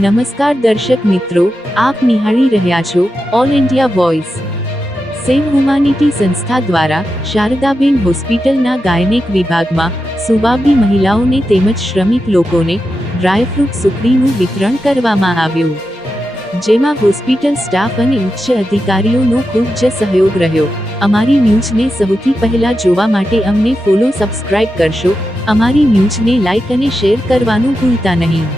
નમસ્કાર દર્શક મિત્રો, આપ નિહાળી રહ્યા છો all India voice same humanity સંસ્થા દ્વારા શારદાબેન હોસ્પિટલના ગાયનેક વિભાગમાં સુવાબી મહિલાઓને તેમજ શ્રમિક લોકોને ડ્રાયફ્રૂટ સુખડીનું વિતરણ કરવામાં આવ્યું. જેમાં હોસ્પિટલ સ્ટાફ અને ઉચ્ચ અધિકારીઓનો ખૂબ જ સહયોગ રહ્યો. અમારી ન્યૂઝને સૌથી પહેલા જોવા માટે અમને ફોલો સબસ્ક્રાઇબ કરશો. અમારી ન્યૂઝને લાઇક અને શેર કરવાનું ભૂલતા નહીં.